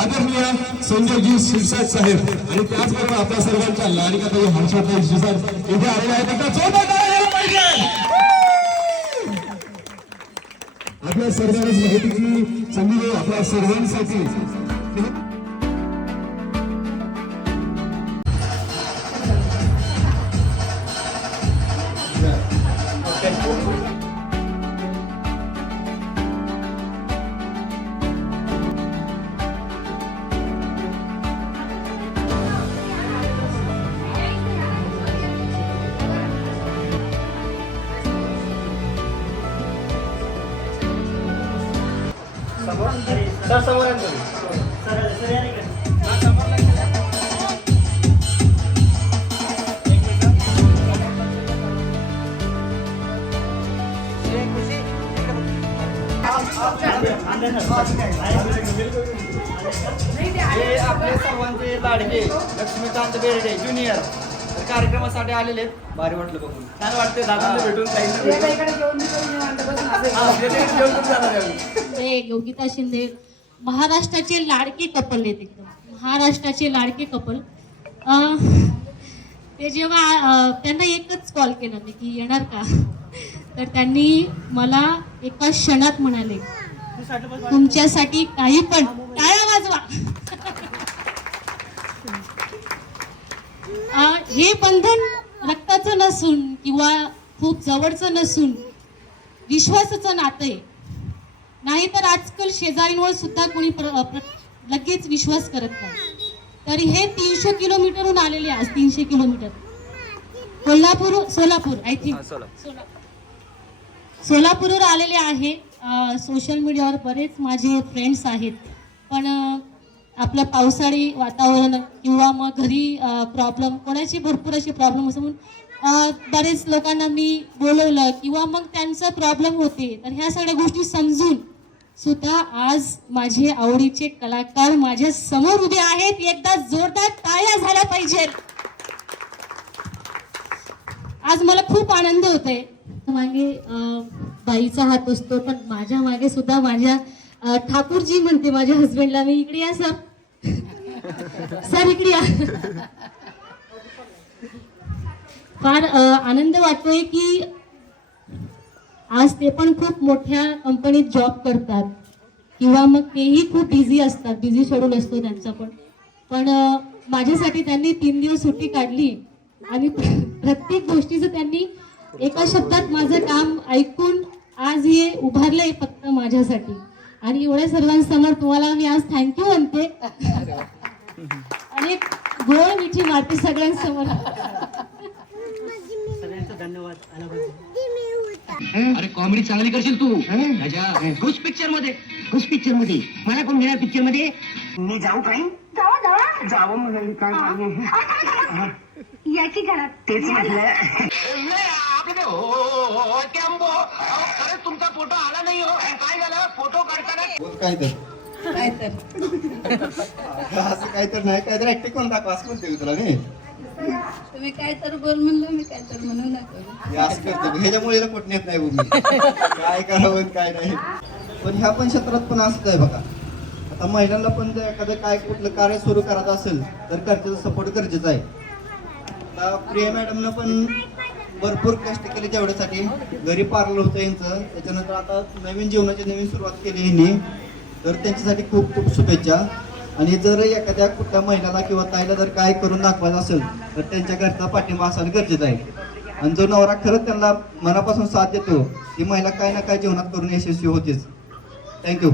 आदरणीय संजयजी शिरसाट साहेब आणि त्याचबरोबर आपल्या सर्वांच्या लाडक्या ताई हर्षाताई शिरसाट इथे आलेले आहेत. एकदा जोरदार आपल्या सर्वांनाच माहिती की संधी आपल्या सर्वांसाठी सर समोर आहे तुम्ही. सर सर या इकडे. हे आपले सर्वांचे लाडके लक्ष्मीकांत बेर्डे ज्युनियर. तर कार्यक्रमासाठी आलेले आहेत. भारी वाटलं बघून. छान वाटते दादांना भेटून काही शिंदे योगिता शिंदे. महाराष्ट्राचे लाडके कपल आहेत एकदम. महाराष्ट्राचे लाडके कपल ते जेव्हा त्यांना एकच कॉल केला मी की येणार का? तर त्यांनी मला एका क्षणात म्हणाले तुमच्यासाठी काही पण टाळ्या वाजवा. हे बंधन रक्ताचं नसून किंवा खूप जवळचं नसून विश्वासाचं नातं आहे. नाहीतर आजकाल शेजारींवर सुद्धा कोणी लगेच विश्वास करत नाही. तर हे तीनशे किलोमीटरहून आलेले आज तीनशे kilometre. Kolhapur Solapur I think सोलापूरवर आलेले आहे सोशल मीडियावर बरेच माझे फ्रेंड्स आहेत. पण आपलं पावसाळी वातावरण किंवा मग घरी प्रॉब्लेम कोणाची भरपूर असे प्रॉब्लेम असं म्हणून बरेच लोकांना मी बोलवलं किंवा मग त्यांचं प्रॉब्लेम होते. तर ह्या सगळ्या गोष्टी समजून सुद्धा आज माझे आवडीचे कलाकार माझ्यासमोर उभे आहेत. एकदा जोरदार टाळ्या झाल्या पाहिजेत आज मला खूप आनंद होतोय. मागे बाईचा हात असतो पण माझ्या मागे सुद्धा माझ्या ठाकूरजी म्हणते माझ्या हस्बंडला मी इकडे या सर सर इकडे या. फार आनंद वाटतोय की आज ते पण खूप मोठ्या कंपनीत जॉब करतात. किंवा मग तेही खूप बिझी असतात बिझी शेड्यूल असतो त्यांचा पण. पण माझ्यासाठी त्यांनी तीन दिवस सुट्टी काढली आणि प्रत्येक गोष्टीचं त्यांनी एका शब्दात माझं काम ऐकून आज हे उभारलंय फक्त माझ्यासाठी. आणि एवढ्या सर्वांसमोर तुम्हाला मी आज थँक्यू म्हणते. आणि गोळ मिठी मारते सगळ्यांसमोर. धन्यवाद. आल्याबद्दल अरे कॉमेडी चांगली करशील तू. घुस पिक्चरमध्ये. घुस पिक्चरमध्ये. मला कोण मिळाल पिक्चरमध्ये? मी जाऊ काही? जावं म्हणाली काय याची घरात तेच म्हटलं. तुमचा फोटो आला नाही हो. काय झालं? फोटो काढताना काय तर? काय तर? असं काय तर नाही. काय तर ऍक्टिंग कोण दाखवा असं म्हणते तुला मी तुम्ही काय तर बोल म्हणलं मी काय तर म्हणू नका. हे असं करतो ह्याच्यामुळे याला नेत नाही बघ मी काय करावं आणि काय नाही. पण ह्या पण क्षेत्रात पण असंच आहे बघा. आता महिलांना पण जर एखादं काय कुठलं कार्य सुरू करायचं असेल तर घरच्याचा सपोर्ट गरजेचा आहे. आता प्रिया मॅडमनं पण भरपूर कष्ट केले तेवढ्यासाठी. घरी पार्लर होतं यांचं. त्याच्यानंतर आता नवीन जीवनाची नवीन सुरुवात केली यांनी. तर त्यांच्यासाठी खूप खूप शुभेच्छा. आणि जर एखाद्या कुठल्या महिलाला किंवा ताईला जर काय करून दाखवायचं असेल तर त्यांच्या घरचा पाठिंबा असणं गरजेचं आहे. आणि जो नवरा खरंच त्यांना मनापासून साथ देतो ती महिला काय ना काय जीवनात करून यशस्वी होतेच. थँक्यू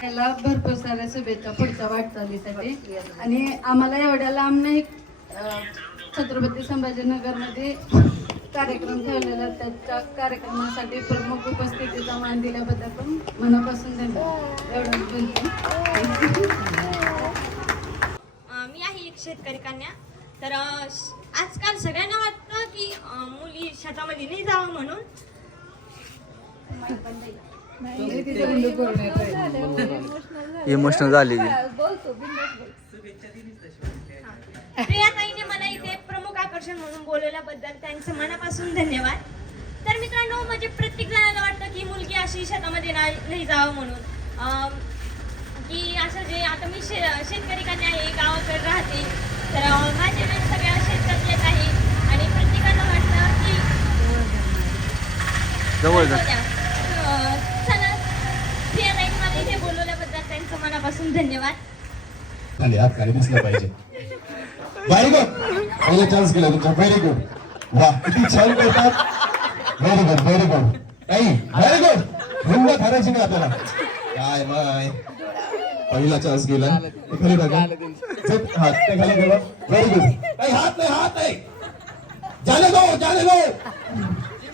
त्याला भरपूर साऱ्या शुभेच्छा पुढच्या वाटचालीसाठी. आणि आम्हाला एवढ्या लांब नाही छत्रपती संभाजीनगरमध्ये कार्यक्रम ठेवलेला त्याच्या कार्यक्रमासाठी प्रमुख उपस्थितीचा मान दिल्याबद्दल पण मनापासून धन्यवाद. एवढं बोलते. मी आहे एक शेतकरी कन्या. तर आजकाल सगळ्यांना वाटतं की मुली शेतामध्ये नाही जावं म्हणून. इमोशनल झाली म्हणून बोलवल्याबद्दल त्यांचं मनापासून धन्यवाद. तर मित्रांनो म्हणजे प्रत्येक जणाला वाटतं की मुलगी अशी शेतामध्ये नाही जावं म्हणून. अ, आता मी शे शेतकरी कन्या आहे गावाकडे राहते. तर माझे वेळ सगळ्या शेतातलेच आहे आणि प्रत्येकाला वाटतं की जवळ जाऊ द्या. अं, चला मला इथे बोलवल्याबद्दल त्यांचं मनापासून धन्यवाद. खाली हात खाली दिसलं पाहिजे. व्हेरी गुड पहिला चान्स गेला तुमचा व्हेरी गुड वा किती छान करतात व्हेरी गुड व्हेरी गुड नाही व्हेरी गुड हिंमत हारायची नाही आपल्याला काय बाय पहिला चान्स गेला खाली झट, हात ते खाली ठेवा व्हेरी गुड नाही हात नाही हात नाही जाने दो जाने दो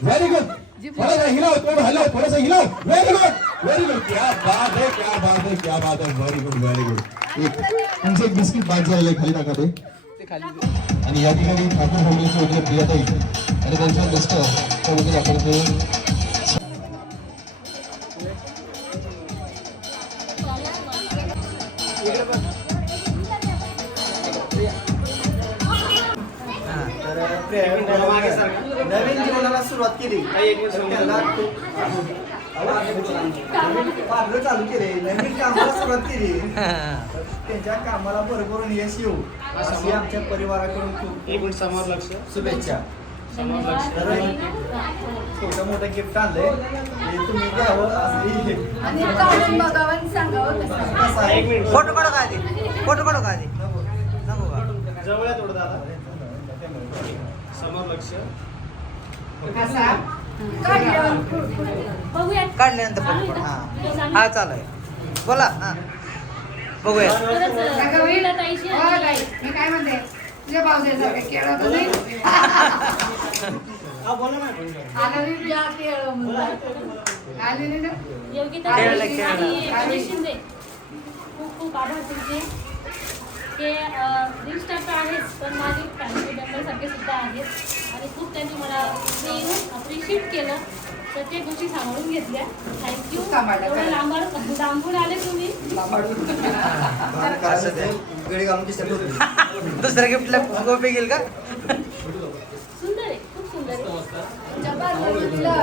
व्हेरी गुड थोड़ा सा हिलाओ थोड़ा हिलाओ थोड़ा सा हिलाओ वेरी गुड वेरी गुड क्या बात है क्या बात है क्या बात है वेरी गुड वेरी गुड तुमचं एक बिस्किट झालेलं आहे खाली टाका ते आणि या ठिकाणी ठाकूर फाउंडेशन वगैरे प्रियाताई आणि त्यांच्या मिस्टर त्या वगैरे आपण ते तर प्रिया- नवीन जीवनाला सुरुवात केली तर त्याला खूप- पार्लर चालू केले नवीन कामाला सुरुवात केली. त्यांच्या कामाला भरभरून यश येऊ. अशी आमच्या परिवाराकडून खूप एक मिनिट समोर लक्ष. शुभेच्छा. समोर लक्ष छोटं मोठं गिफ्ट आणलंय. हे तुम्ही घ्यावं मिनिट. फोटो काढू का आधी? फोटो काढू का आधी? नको. का? जवळ आहे थोडं दादा. समोर लक्ष. बघूया. काढल्यानंतर काढू हा. हा चालू आहे बोला हा. बघूया. हो, मी काय म्हणते? तुझ्या भाऊजाईसारखं केळं होतं नाही? हा बोला ना. आलं नाही ज्या केळं म्हणतात. आली नाही ना? योगिता खेळलं, ताई खेळलं. आणि गणेश शिंदे. खूप खूप आभार तुमचे. ते रील स्टार तर आहेच पण माझे फॅमिली मेंबरसारखे सुद्धा आहेत. आणि खूप त्यांनी मला अप्रिशिएट केलं. प्रत्येक गोष्टी सांभाळून घेतल्या. थँक्यू एवढं. लांबड लांबून आले तुम्ही. ते. दुसऱ्या गिफ्टला गोपी घेईल का? सुंदर आहे खूप सुंदर आहे.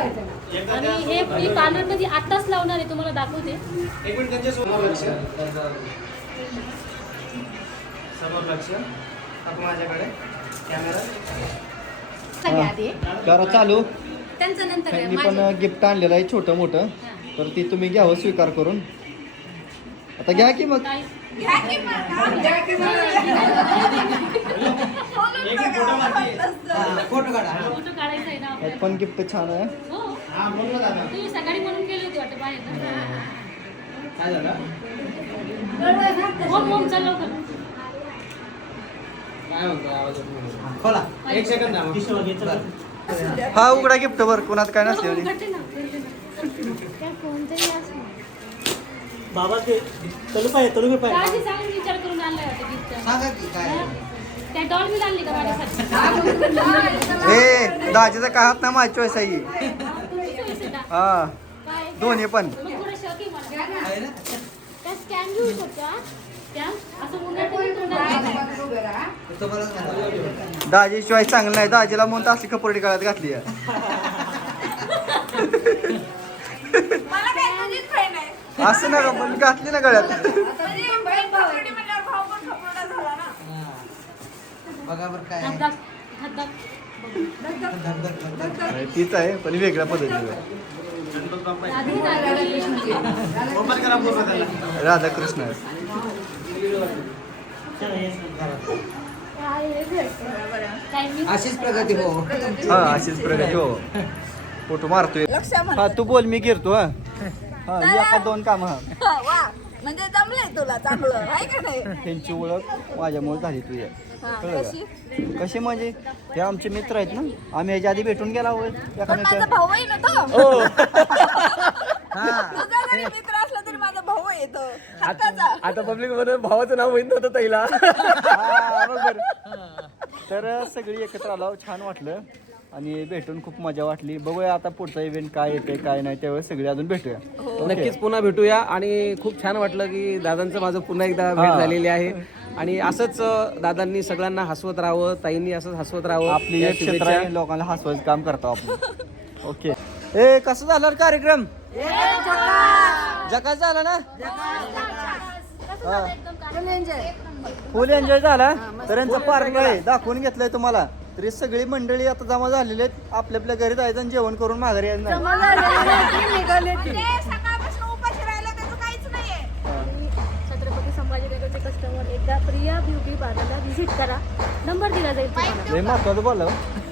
ते. आणि हे मी पार्लरमध्ये आत्ताच लावणार आहे तुम्हाला दाखवते. एक मिनिट त्यांच्यासमोर लक्ष. समोर लक्ष. माझ्याकडे. कॅमेरा. चालू. त्यांचं नंतर आहे, त्यांनी पण माझं. गिफ्ट आणलेलं आहे छोटं मोठं. तर ती तुम्ही घ्यावं स्वीकार करून. आता घ्या की मग. काय? द्या की मला. एक मिनिट फोटो मारती. फोटो काढा. फोटो काढायचा आहे ना यात आपल्याला. पण गिफ्ट छान आहे. हो. हा बोल ना दादा. तुम्ही सकाळी म्हणून गेली होती वाटतं बाहेर. ना? काय झालं? हो हो चल लवकर. काय म्हणतो आवाज येत नाही. खोला. एक सेकंद हा उघडा गिफ्ट वर कुणात काय नसते हो. बाबा ते तलू पाहिजे तलू पाहिजे विचार करून आणलाय की हा? त्या डॉल मी आणली का माझ्यासाठी? ए दाजीचा काय हात नाही माझी चॉईस आहे. ही. दोन्ही पण. त्या स्कॅन घेऊ शकता. त्या असं उघडते ना तोंडात घालायचं. उभं राहा. दाजी चॉईस चांगली नाही. दाजीला म्हणून असली कपडे गळ्यात घातली असं नका पण घातली ना गळ्यात. म्हणजे ना. तीच आहे पण वेगळ्या पद्धतीने राधाकृष्ण. अशीच प्रगती हो. हा अशीच प्रगती हो. फोटो मारतोय. हा तू बोल मी गिरतो हा. हा एका दोन काम. हा म्हणजे जमलंय तुला चांगलं आहे का नाही? त्यांची ओळख माझ्यामुळे झाली तुझ्या कळलं का? कशी? म्हणजे? हे आमचे मित्र आहेत ना आम्ही याच्या आधी भेटून गेला होय. एकामेका भाऊ आहे ना तो. हो. तुझा जरी मित्र असला तरी माझा भाऊ आहे तो. हक्काचा. आता पब्लिकमध्ये भावाचं नाव माहीत नव्हतं ताईला. हा, बरोबर. तर सगळी एकत्र आलो छान वाटलं. आणि भेटून खूप मजा वाटली. बघूया आता पुढचा इव्हेंट काय येते काय नाही त्यावेळेस सगळे अजून भेटूया. ओके. नक्कीच पुन्हा भेटूया. आणि खूप छान वाटलं की दादांचं माझं पुन्हा एकदा भेट हा. झालेली आहे. आणि असंच अं, दादांनी सगळ्यांना हसवत राहावं ताईंनी असंच हसवत राहावं. आपली या एक क्षेत्र शुभेच्छा. आहे लोकांना हसवायचं काम करतो आपण. ओके ए कसं झालं रे कार्यक्रम? जगात झाला ना? Full enjoy. झाला. तर यांचं पार्क आहे दाखवून घेतलंय तुम्हाला. तरी सगळी मंडळी आता जमा झालेली आहेत. आपल्या आपल्या घरी जायचं आणि जेवण करून माघारी यायचं नाही. सकाळपासून उपाशी राहिला त्याचं काहीच नाहीये. छत्रपती संभाजीनगरचे कस्टमर एकदा प्रिया ब्युटी पार्लरला व्हिजिट करा. नंबर दिला जाईल महत्वाचं बोललं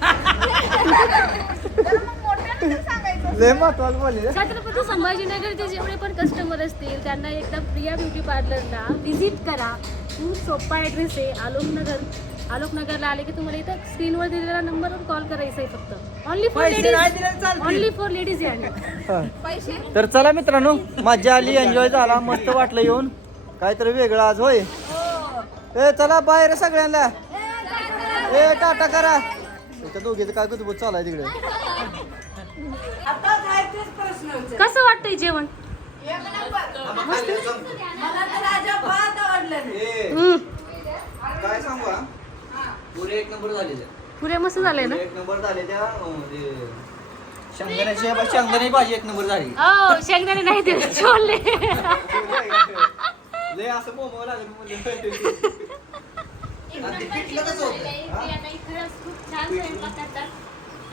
तर मग मोठ्यानं तर सांगायचं लय महत्वाचं बोलले छत्रपती संभाजीनगरचे जेवढे पण कस्टमर असतील त्यांना एकदा प्रिया ब्युटी पार्लरला व्हिजिट करा. खूप सोपा ॲड्रेस आहे. आलोकनगर आलोकनगरला आले की तुम्हाला इथं स्क्रीनवर दिलेल्या नंबरवर कॉल करायचा आहे फक्त. Only for ladies only for ladies आहे. तर चला मित्रांनो मजा आली एन्जॉय झाला मस्त वाटलं येऊन. काहीतरी वेगळं आज होय. ए चला बाहेर सगळ्यांना. ए टाटा करा. त्या दोघीचं काय गुजबूत चालू आहे तिकडे? कसं वाटतंय जेवण? हम्म. काय सांगू हा? पुरे एक नंबर झालेले पुरे मस्त झालंय ना? एक नंबर झाले त्या अं, ते शेंगदाण्याची शेंगदाण्याची भाजी एक नंबर झाली. हो शेंगदाणे नाही ते छोले. लय असं बोंबावं लागलं म्हणजे आणि ते पिठलं कसं होतं? हा? खूप छान स्वयंपाक करतात.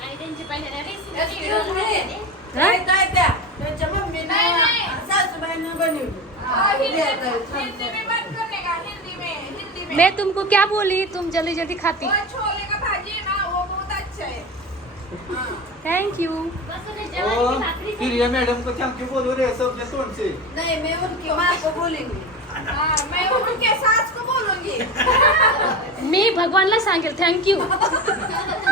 आणि त्यांची पहिल्या हिंदी में बात करने का हिंदी में हिंदी में मैं तुमको क्या बोली? तुम जल्दी जल्दी खाती। वो छोले का भाजी है ना वो बहुत अच्छा है। थैंक यू ओ, प्रिया मैडम को थैंक यू बोलो रे सबने सुन से नाही मैं उनकी माँ को बोलेंगे। हाँ, मैं उनके सास को बोलूँगी। मी भगवानला सांगेल थँक्यू